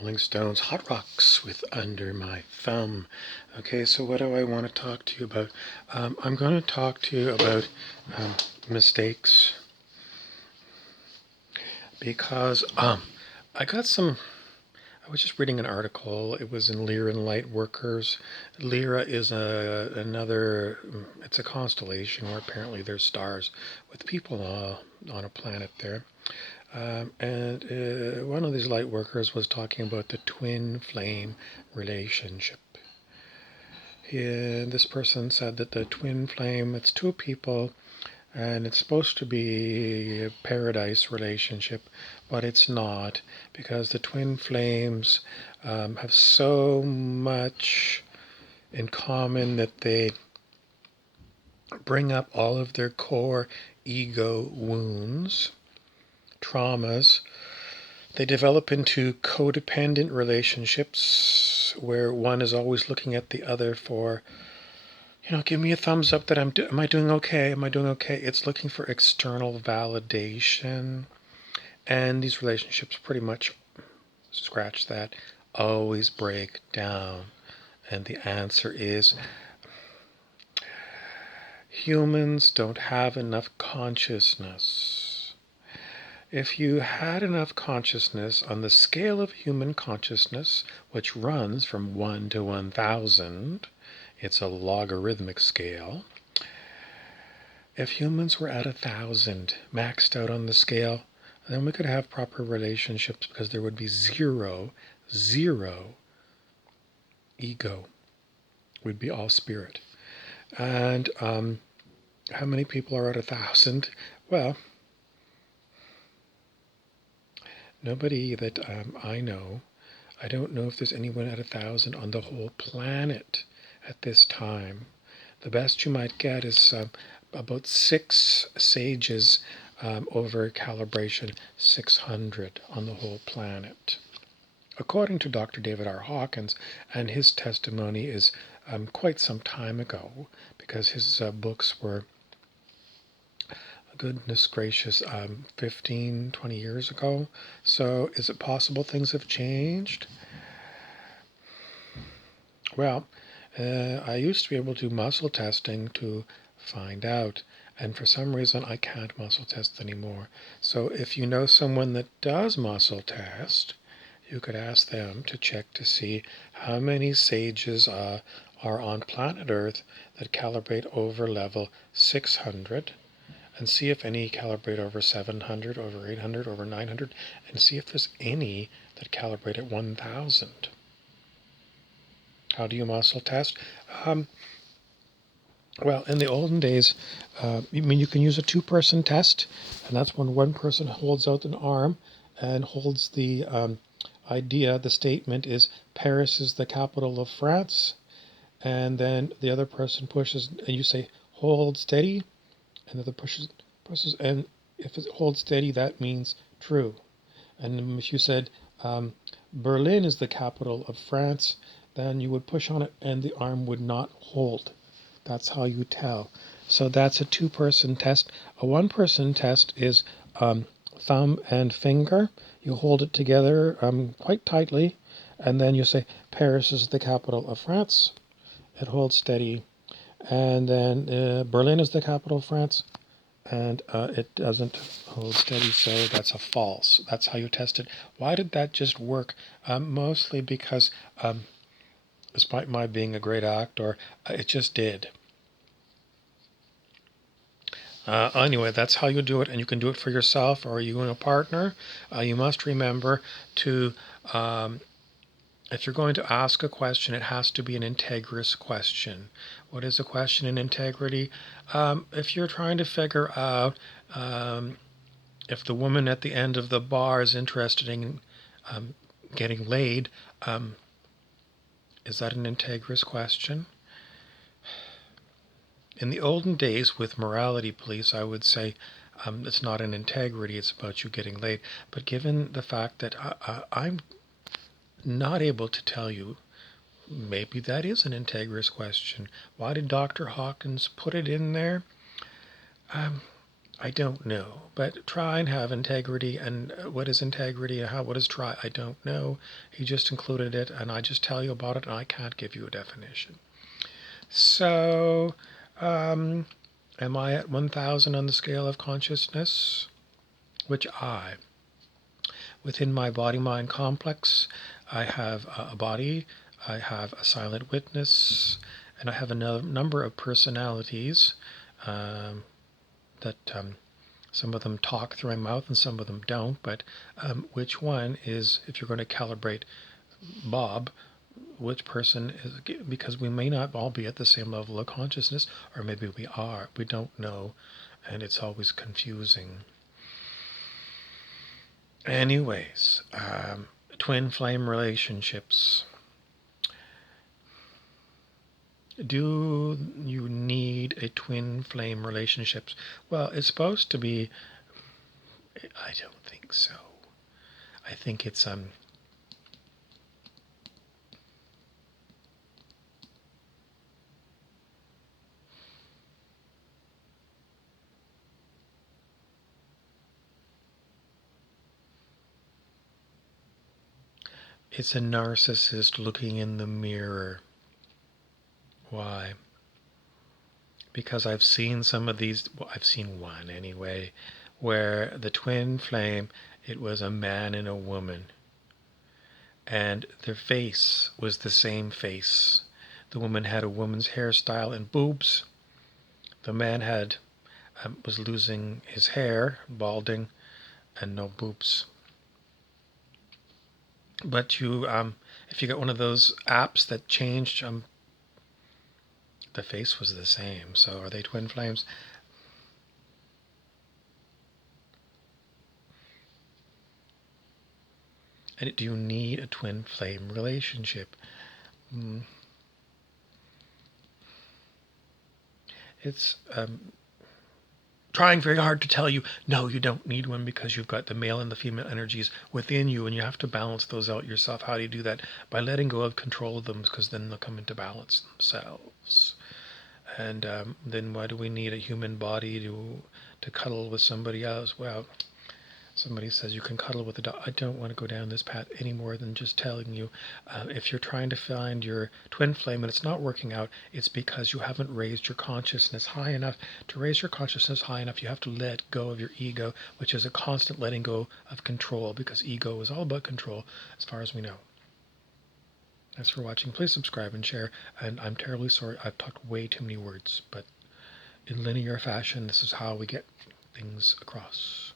Rolling Stones, Hot Rocks with Under My Thumb. Okay, so what do I want to talk to you about? I'm going to talk to you about mistakes because I was just reading an article. It was in Lyra and Light Workers. Lyra is it's a constellation where apparently there's stars with people on a planet there. And one of these light workers was talking about the twin flame relationship. This person said that the twin flame, it's two people, and it's supposed to be a paradise relationship, but it's not, because the twin flames have so much in common that they bring up all of their core ego wounds, traumas. They develop into codependent relationships where one is always looking at the other for, give me a thumbs up that am I doing okay? Am I doing okay? It's looking for external validation. And these relationships pretty much, scratch that, always break down. And the answer is humans don't have enough consciousness. If you had enough consciousness on the scale of human consciousness, which runs from 1 to 1,000, it's a logarithmic scale. If humans were at 1,000, maxed out on the scale, then we could have proper relationships because there would be zero ego. We'd be all spirit. And how many people are at 1,000? Well, nobody that I know. I don't know if there's anyone at 1,000 on the whole planet at this time. The best you might get is about 6 sages over calibration 600 on the whole planet. According to Dr. David R. Hawkins, and his testimony is quite some time ago, because his books were, goodness gracious, 15, 20 years ago. So is it possible things have changed? Well, I used to be able to do muscle testing to find out, and for some reason I can't muscle test anymore. So if you know someone that does muscle test, you could ask them to check to see how many sages are on planet Earth that calibrate over level 600, and see if any calibrate over 700, over 800, over 900, and see if there's any that calibrate at 1,000. How do you muscle test? Well, in the olden days, you can use a 2-person test, and that's when one person holds out an arm and holds the the statement is Paris is the capital of France, and then the other person pushes, and you say hold steady, and the other pushes, and if it holds steady, that means true. And if you said Berlin is the capital of France, then you would push on it and the arm would not hold. That's how you tell. So that's a 2-person test. A 1-person test is thumb and finger. You hold it together quite tightly, and then you say, Paris is the capital of France. It holds steady. And then Berlin is the capital of France, and it doesn't hold steady, so that's a false. That's how you test it. Why did that just work? Mostly because, despite my being a great actor, it just did. Anyway, that's how you do it, and you can do it for yourself or you and a partner. You must remember to, if you're going to ask a question, it has to be an integrous question. What is a question in integrity? If you're trying to figure out if the woman at the end of the bar is interested in getting laid, is that an integrous question? In the olden days with morality police, I would say it's not an integrity, it's about you getting laid. But given the fact that I'm not able to tell you, maybe that is an integrous question. Why did Dr. Hawkins put it in there? I don't know, but try and have integrity. And what is integrity and what is try? I don't know. He just included it, and I just tell you about it, and I can't give you a definition. So, am I at 1,000 on the scale of consciousness? Which I? Within my body-mind complex, I have a body, I have a silent witness, and I have a number of personalities that some of them talk through my mouth and some of them don't, but which one is, if you're going to calibrate Bob, which person is, because we may not all be at the same level of consciousness, or maybe we are, we don't know, and it's always confusing. Anyways, twin flame relationships. Do you need a twin flame relationship? Well, it's supposed to be. I don't think so. I think it's it's a narcissist looking in the mirror. Why? Because I've seen some of these, well, I've seen one anyway, where the twin flame, it was a man and a woman, and their face was the same face. The woman had a woman's hairstyle and boobs. The man had was losing his hair, balding, and no boobs. But you, if you got one of those apps that changed, the face was the same. So are they twin flames? And do you need a twin flame relationship? It's trying very hard to tell you, no, you don't need one because you've got the male and the female energies within you, and you have to balance those out yourself. How do you do that? By letting go of control of them, because then they'll come into balance themselves. And then why do we need a human body to cuddle with somebody else? Well, somebody says you can cuddle with a dog. I don't want to go down this path any more than just telling you. If you're trying to find your twin flame and it's not working out, it's because you haven't raised your consciousness high enough. To raise your consciousness high enough, you have to let go of your ego, which is a constant letting go of control, because ego is all about control as far as we know. Thanks for watching. Please subscribe and share. And I'm terribly sorry. I've talked way too many words, but in linear fashion, this is how we get things across.